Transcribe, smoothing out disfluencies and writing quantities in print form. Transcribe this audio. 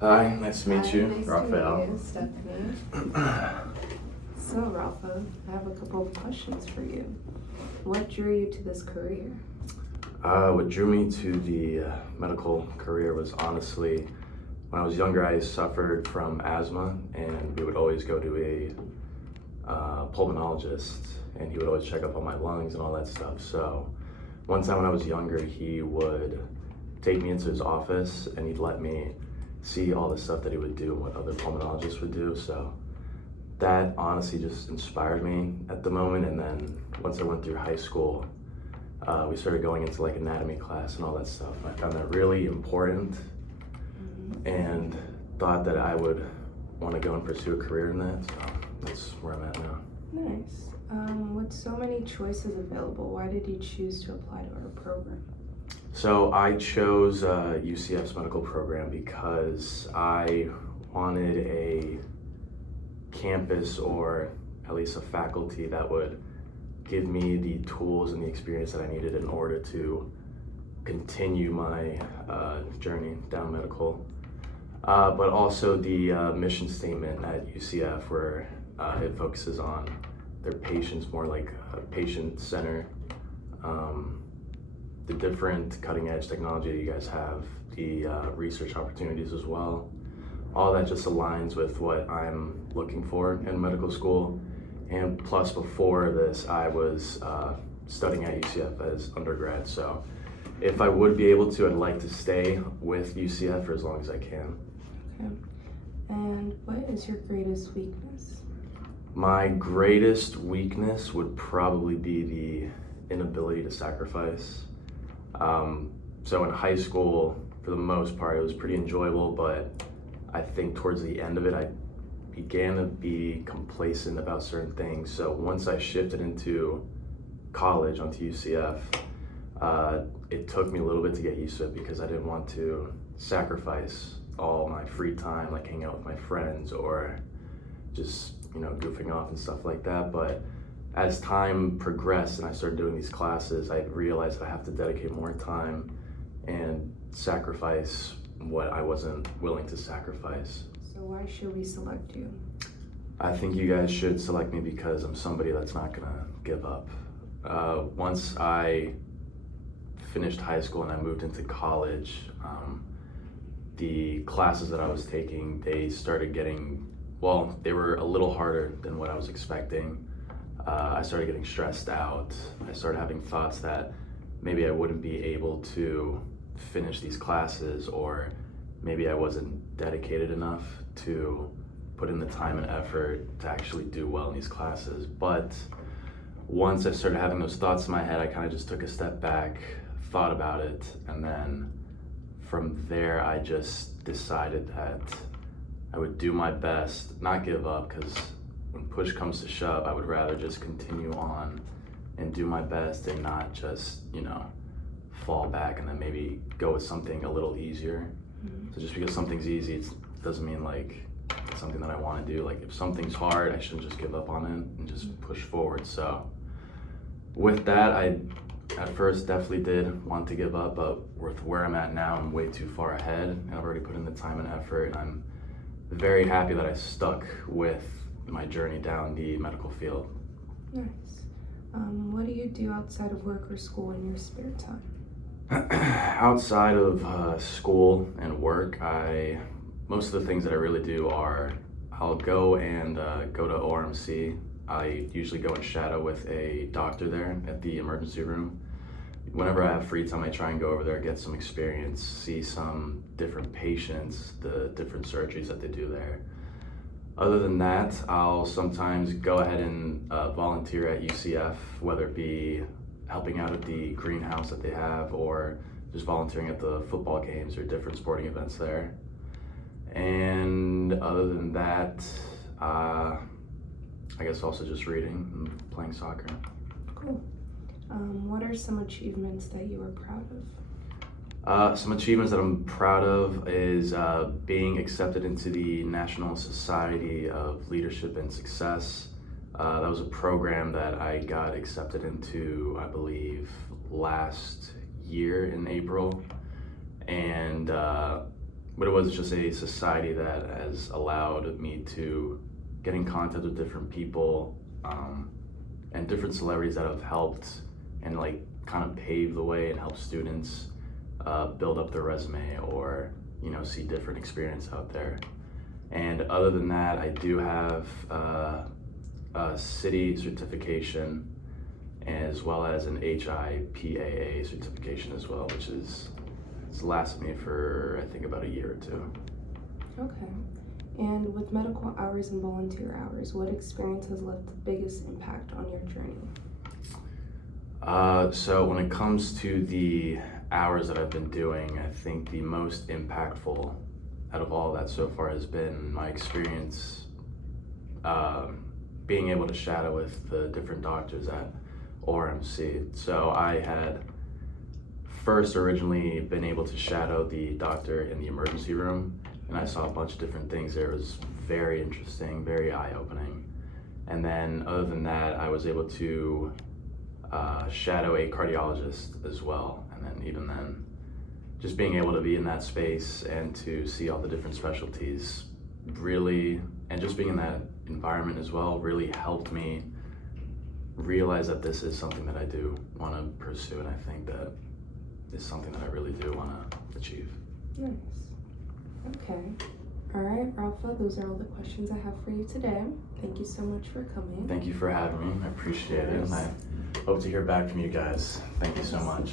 Hi, nice to meet Hi, you, nice Raphael. to meet you, Stephanie. So, Rafa, I have a couple of questions for you. What drew you to this career? What drew me to the medical career was honestly, when I was younger, I suffered from asthma, and we would always go to a pulmonologist, and he would always check up on my lungs and all that stuff. So, one time when I was younger, he would take me into his office, and he'd let me see all the stuff that he would do and what other pulmonologists would do. So, that honestly just inspired me at the moment. And then once I went through high school, we started going into like anatomy class and all that stuff. I found that really important and thought that I would want to go and pursue a career in that. So that's where I'm at now. Nice. With so many choices available, why did you choose to apply to our program? So I chose UCF's medical program because I wanted a campus, or at least a faculty, that would give me the tools and the experience that I needed in order to continue my journey down medical. But also the mission statement at UCF, where it focuses on their patients, more like patient-centered. The different cutting-edge technology that you guys have, the research opportunities as well. All that just aligns with what I'm looking for in medical school. And plus, before this, I was studying at UCF as undergrad. So if I would be able to, I'd like to stay with UCF for as long as I can. Okay. And what is your greatest weakness? My greatest weakness would probably be the inability to sacrifice. So in high school, for the most part, it was pretty enjoyable, but I think towards the end of it, I began to be complacent about certain things. So once I shifted into college, onto UCF, it took me a little bit to get used to it because I didn't want to sacrifice all my free time, like hanging out with my friends or just, goofing off and stuff like that. But as time progressed and I started doing these classes, I realized that I have to dedicate more time and sacrifice what I wasn't willing to sacrifice. So why should we select you? I think you guys should select me because I'm somebody that's not gonna give up. Once I finished high school and I moved into college, the classes that I was taking, they started getting, they were a little harder than what I was expecting. I started getting stressed out. I started having thoughts that maybe I wouldn't be able to finish these classes, or maybe I wasn't dedicated enough to put in the time and effort to actually do well in these classes. But once I started having those thoughts in my head, I kind of just took a step back, thought about it, and then from there I just decided that I would do my best, not give up, because when push comes to shove, I would rather just continue on and do my best and not just, fall back and then maybe go with something a little easier. So just because something's easy, it doesn't mean like it's something that I want to do. Like if something's hard, I shouldn't just give up on it and just push forward. So with that, I at first definitely did want to give up, but with where I'm at now, I'm way too far ahead and I've already put in the time and effort, and I'm very happy that I stuck with my journey down the medical field. Nice. What do you do outside of work or school in your spare time? Outside of school and work, most of the things that I really do are I'll go and go to ORMC. I usually go and shadow with a doctor there at the emergency room. Whenever I have free time, I try and go over there, get some experience, see some different patients, the different surgeries that they do there. Other than that, I'll sometimes go ahead and volunteer at UCF, whether it be helping out at the greenhouse that they have or just volunteering at the football games or different sporting events there. And other than that, I guess also just reading and playing soccer. Cool. What are some achievements that you are proud of? Some achievements that I'm proud of is being accepted into the National Society of Leadership and Success. That was a program that I got accepted into, I believe, last year in April. And but it was just a society that has allowed me to get in contact with different people, and different celebrities that have helped and like kind of pave the way and help students build up their resume, or see different experience out there. And other than that, I do have a city certification as well as an HIPAA certification as well, which it's lasted me for I think about a year or two. Okay. And with medical hours and volunteer hours, what experience has left the biggest impact on your journey? So when it comes to the hours that I've been doing, I think the most impactful out of all that so far has been my experience being able to shadow with the different doctors at ORMC. So I had first originally been able to shadow the doctor in the emergency room, and I saw a bunch of different things there. It was very interesting, very eye-opening. And then other than that, I was able to shadow a cardiologist as well. And then even then, just being able to be in that space and to see all the different specialties really, and just being in that environment as well, really helped me realize that this is something that I do want to pursue, and I think that is something that I really do want to achieve. Nice. Okay. All right, Rafa, those are all the questions I have for you today. Thank you so much for coming. Thank you for having me. I appreciate it, and I hope to hear back from you guys. Thank you so much.